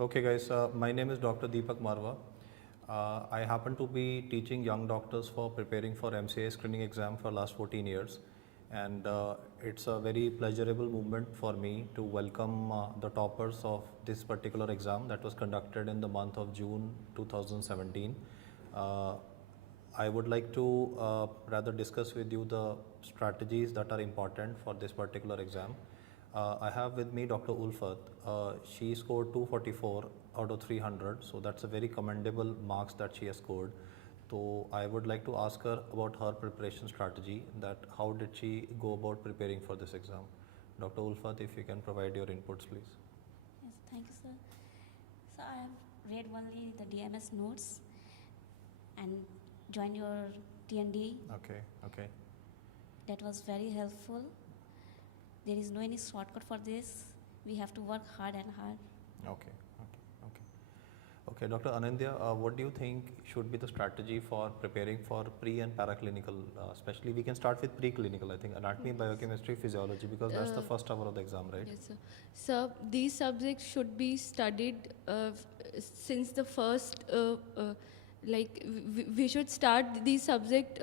Okay guys, my name is Dr. Deepak Marwah. I happen to be teaching young doctors for preparing for MCI screening exam for last 14 years, and it's a very pleasurable moment for me to welcome the toppers of this particular exam that was conducted in the month of June 2017. I would like to rather discuss with you the strategies that are important for this particular exam. I have with me Dr. Ulfat. She scored 244 out of 300, so that's a very commendable marks that she has scored. So I would like to ask her about her preparation strategy, that how did she go about preparing for this exam. Dr. Ulfat, if you can provide your inputs, please. Yes, thank you, sir. So I have read only the DMS notes and joined your TND. Okay. That was very helpful. There is no any shortcut for this. We have to work hard and hard. Okay, Dr. Anandya, what do you think should be the strategy for preparing for pre and paraclinical? Especially, we can start with preclinical, I think, anatomy, biochemistry, physiology, because that's the first hour of the exam, right? Yes, sir. So these subjects should be studied since the first, we should start these subject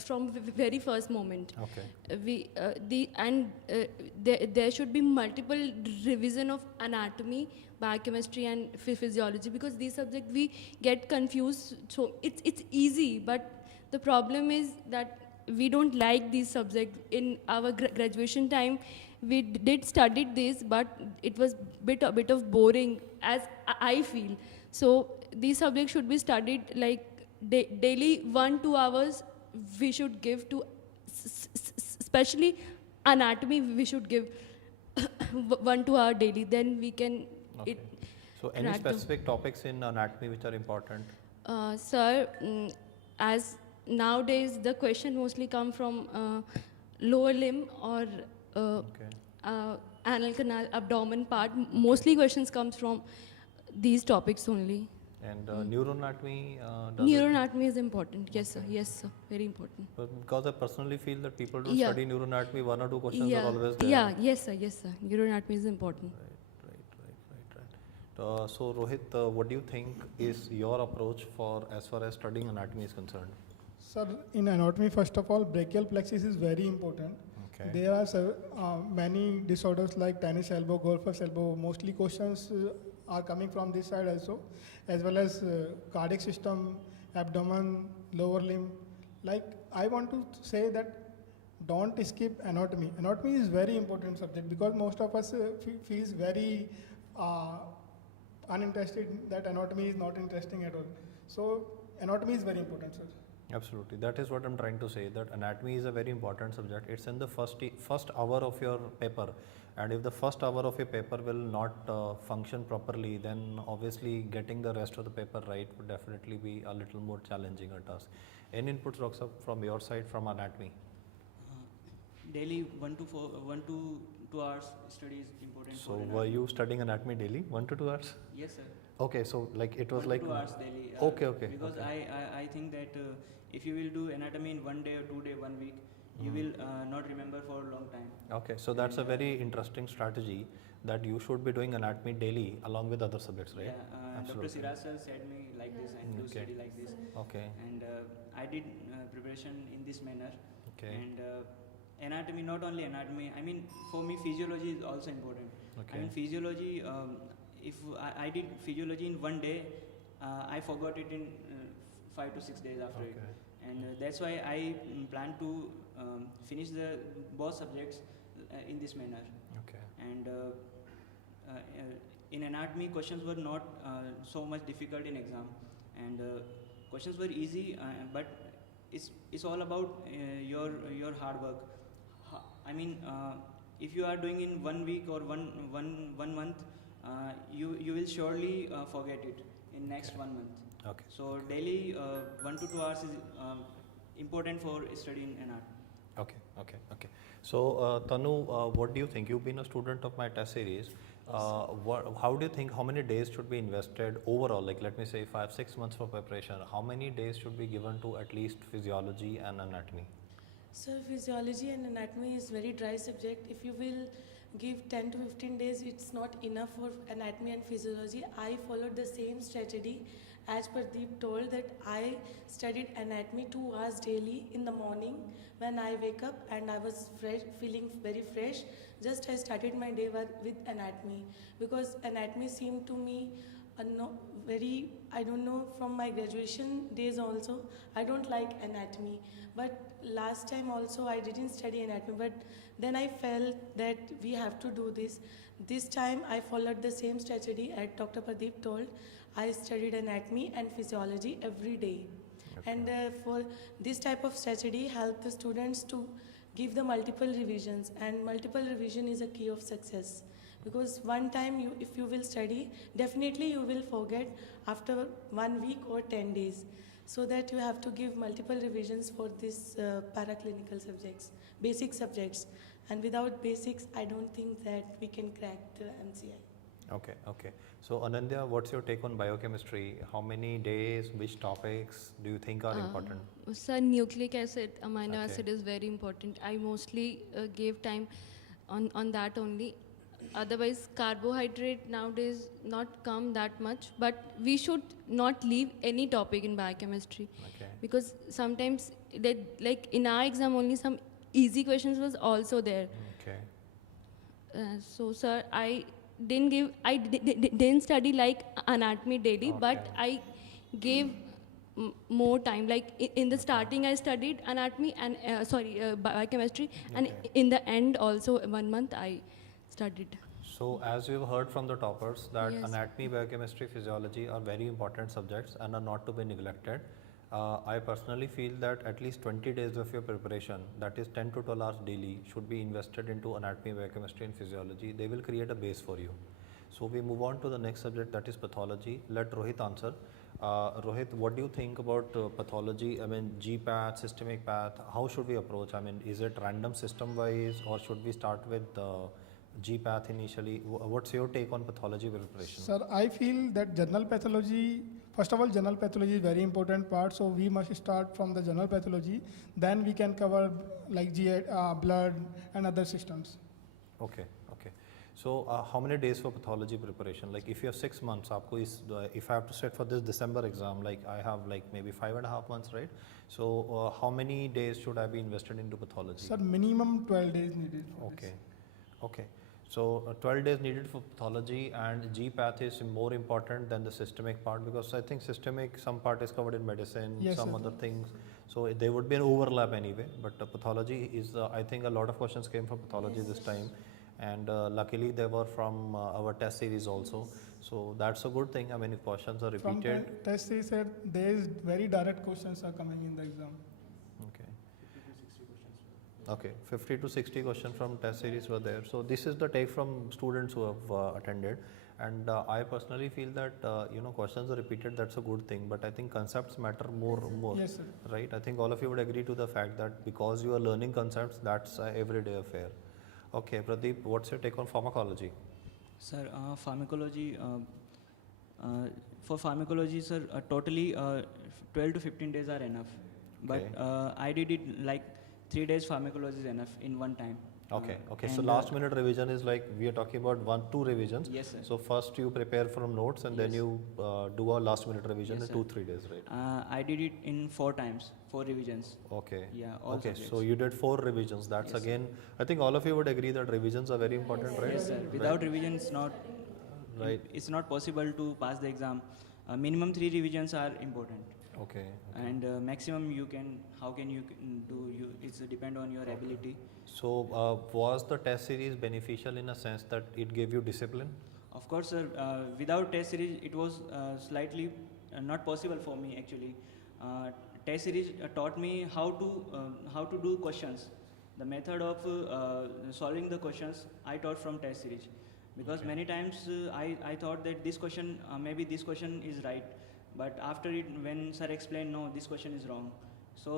from very first moment. Okay. There should be multiple revision of anatomy, biochemistry and physiology, because these subjects we get confused. So it's easy, but the problem is that we don't like these subjects. In our graduation time, we did study this, but it was a bit of boring, as I feel. So these subjects should be studied like daily 1-2 hours we should give to, especially anatomy, we should give 1-2 hour daily, then we can. Okay. So any specific topics in anatomy which are important? Sir, as nowadays the question mostly come from lower limb or anal canal, abdomen part. Mostly questions comes from these topics only. And neuroanatomy? Neuroanatomy is important. Yes, sir. Yes, sir. Very important. But because I personally feel that people don't study neuroanatomy, 1 or 2 questions are always there. Yeah. Yes, sir. Yes, sir. Neuroanatomy is important. Right. So Rohit, what do you think is your approach for as far as studying anatomy is concerned? Sir, in anatomy, first of all, brachial plexus is very important. Okay. There are many disorders like tennis elbow, golfer's elbow. Mostly questions are coming from this side also, as well as cardiac system, abdomen, lower limb. Like, I want to say that don't skip anatomy. Anatomy is very important subject, because most of us feels very uninterested, that anatomy is not interesting at all. So anatomy is very important, sir. Absolutely, that is what I'm trying to say, that anatomy is a very important subject. It's in the first hour of your paper, and if the first hour of your paper will not function properly, then obviously getting the rest of the paper right would definitely be a little more challenging a task. Any inputs, Roxa, from your side from anatomy? Daily 1 to 2 hours study is important. So were you studying anatomy daily, 1 to 2 hours? Yes, sir. Okay, so like it was 1 like 2 hours daily. Okay. Because I think that if you will do anatomy in 1 day or 2 day, 1 week, you will not remember for a long time. Okay, so that's a very interesting strategy, that you should be doing anatomy daily along with other subjects, right? Yeah, Dr. Siraj sir said me like this and to study like this. Okay. And I did preparation in this manner. Okay. And anatomy, not only anatomy, I mean, for me physiology is also important. Okay. I mean, physiology, if I did physiology in 1 day, I forgot it in 5 to 6 days after it. And that's why I plan to finish both subjects in this manner. Okay. And in anatomy, questions were not so much difficult in exam, and questions were easy, but it's all about your hard work. I mean, if you are doing in 1 week or one month, you will surely forget it in next 1 month. Okay. So daily 1 to 2 hours is important for studying anatomy. Okay. So Tanu, what do you think? You've been a student of my test series. How do you think, how many days should be invested overall? Like, let me say 5-6 months for preparation. How many days should be given to at least physiology and anatomy? So physiology and anatomy is very dry subject. If you will give 10 to 15 days, it's not enough for anatomy and physiology. I followed the same strategy as Pradeep told, that I studied anatomy 2 hours daily in the morning when I wake up, and I was fresh, feeling very fresh. Just I started my day with anatomy, because anatomy seemed to me very, I don't know, from my graduation days also, I don't like anatomy. But last time also I didn't study anatomy, but then I felt that we have to do this. This time I followed the same strategy as Dr. Pradeep told. I studied anatomy and physiology every day. Okay. And for this type of strategy help the students to give the multiple revisions, and multiple revision is a key of success. Because one time if you will study, definitely you will forget after 1 week or 10 days. So that you have to give multiple revisions for this paraclinical subjects, basic subjects. And without basics, I don't think that we can crack the MCI. Okay, okay. So Anandya, what's your take on biochemistry? How many days, which topics do you think are important? Sir, nucleic acid, amino Okay. acid is very important. I mostly gave time on that only. Otherwise, carbohydrate nowadays not come that much, but we should not leave any topic in biochemistry. Okay. Because sometimes, that, like in our exam only, some easy questions was also there. Okay. So sir, I didn't study like anatomy daily, but Okay. I gave more time. Like in the starting, I studied anatomy and biochemistry, and Okay. in the end also 1 month I studied. So as you've heard from the toppers that Yes. anatomy, biochemistry, physiology are very important subjects and are not to be neglected. I personally feel that at least 20 days of your preparation, that is 10 to 12 hours daily, should be invested into anatomy, biochemistry and physiology. They will create a base for you. So we move on to the next subject, that is pathology. Let Rohit answer. Rohit, what do you think about pathology? I mean, GPath, systemic path, how should we approach? I mean, is it random system wise, or should we start with GPath initially? What's your take on pathology preparation? Sir, I feel that general pathology, first of all, general pathology is very important part. So we must start from the general pathology. Then we can cover like blood and other systems. Okay, okay. So how many days for pathology preparation? Like if you have 6 months, if I have to sit for this December exam, like I have like maybe 5.5 months, right? So how many days should I be invested into pathology? Sir, minimum 12 days needed for Okay, this. okay. So 12 days needed for pathology, and GPath is more important than the systemic part, because I think systemic, some part is covered in medicine, Yes, some sir. other things. So there would be an overlap anyway, but pathology is, I think a lot of questions came from pathology this time, and luckily they were from our test series also. So that's a good thing. I mean, if questions are From repeated. test series, sir, there is very direct questions are coming in the exam. Okay. Okay, 50 to 60 questions from test series were there. So this is the take from students who have attended, and I personally feel that questions are repeated. That's a good thing, but I think concepts matter more. Yes, sir. Right? I think all of you would agree to the fact that because you are learning concepts, that's an everyday affair. Okay, Pradeep, what's your take on pharmacology? Sir, pharmacology, for pharmacology, sir, totally 12 to 15 days are enough. But Okay. I did it like 3 days pharmacology is enough in one time. Okay, okay. So and, last minute revision is like, we are talking about 1-2 revisions. Yes, sir. So first you prepare from notes, and then Yes. you do a last minute revision Yes, in sir. 2-3 days, right? I did it in 4 times, 4 revisions. Okay. Yeah, all Okay, subjects. so you did 4 revisions. That's Yes, sir. again, I think all of you would agree that revisions are very important, right? Yes, sir. Without revision, it's not Right. It's not possible to pass the exam. Minimum 3 revisions are important, Okay. and maximum how can you do? It's depend on your ability. So was the test series beneficial in a sense that it gave you discipline? Of course, sir. Without test series, it was slightly not possible for me actually. Test series taught me how to do questions. The method of solving the questions I taught from test series, because Okay. many times I thought that this question maybe this question is right, but after it, when sir explained, no, this question is wrong. So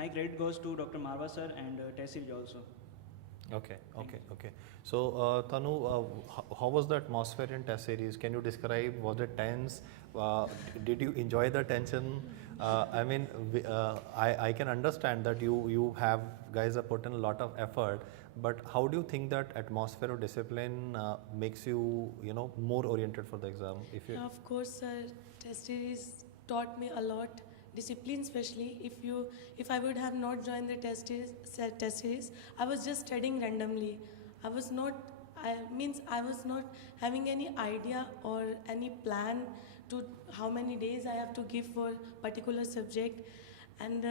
my credit goes to Dr. Marwah sir and test series also. Okay, okay, okay. So Tanu, how was the atmosphere in test series? Can you describe? Was it tense? Did you enjoy the tension? I mean, I can understand that you guys have put in a lot of effort, But how do you think that atmosphere of discipline makes you, more oriented for the exam? If you, Of course, sir, test series taught me a lot. Discipline, especially if I would have not joined the test series, I was just studying randomly. I was not having any idea or any plan to how many days I have to give for particular subject. And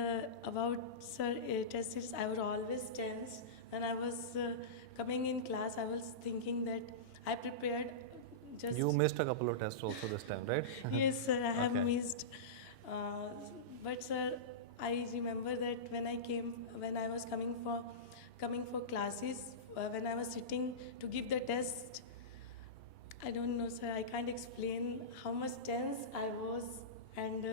about sir test series, I was always tense. When I was coming in class, I was thinking that I prepared. Just you missed a couple of tests also this time, right? yes, sir, I have Okay. missed. But sir, I remember that when I was coming for classes, when I was sitting to give the test, I don't know, sir, I can't explain how much tense I was, and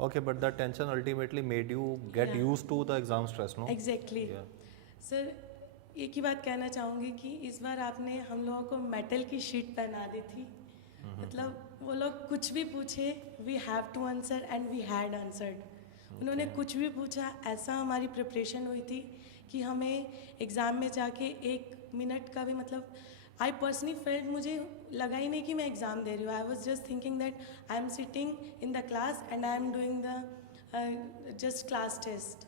Okay, but that tension ultimately made you get Yeah. used to the exam stress, no? Exactly Yeah. Sir एक ही बात कहना चाहूँगी कि इस बार आपने हम लोगों को मेटल की शीट पहना दी थी. मतलब वो लोग कुछ भी पूछे, we have to answer and we had answered. उन्होंने कुछ भी पूछा, ऐसा हमारी प्रिपरेशन हुई थी कि हमें एग्ज़ाम में जाके 1 मिनट का भी मतलब आई पर्सनली फेल्ट, मुझे लगा ही नहीं कि मैं एग्ज़ाम दे रही हूँ. I was just thinking that I am sitting in the class and I am doing the just class test.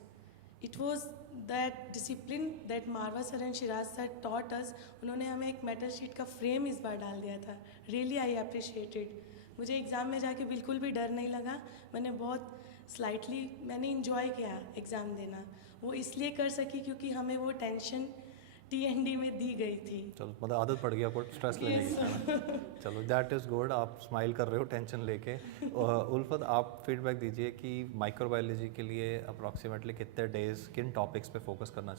It was that discipline that Marwah sir and Shiraz sir taught us. उन्होंने हमें एक metal sheet का frame इस बार डाल दिया था. Really I appreciated. मुझे exam में जाके बिल्कुल भी डर नहीं लगा. मैंने बहुत मैंने इंजॉय किया एग्ज़ाम देना. वो इसलिए कर सकी क्योंकि हमें वो टेंशन TND में दी गई थी. चलो, मतलब आदत पड़ गई आपको स्ट्रेस लेने की, है ना? चलो, दैट इज़ गुड. आप स्माइल कर रहे हो टेंशन लेके. उल्फत, आप फीडबैक दीजिए कि माइक्रोबायोलॉजी के लिए अप्रॉक्सीमेटली कितने डेज किन टॉपिक्स पे फोकस करना चाहिए.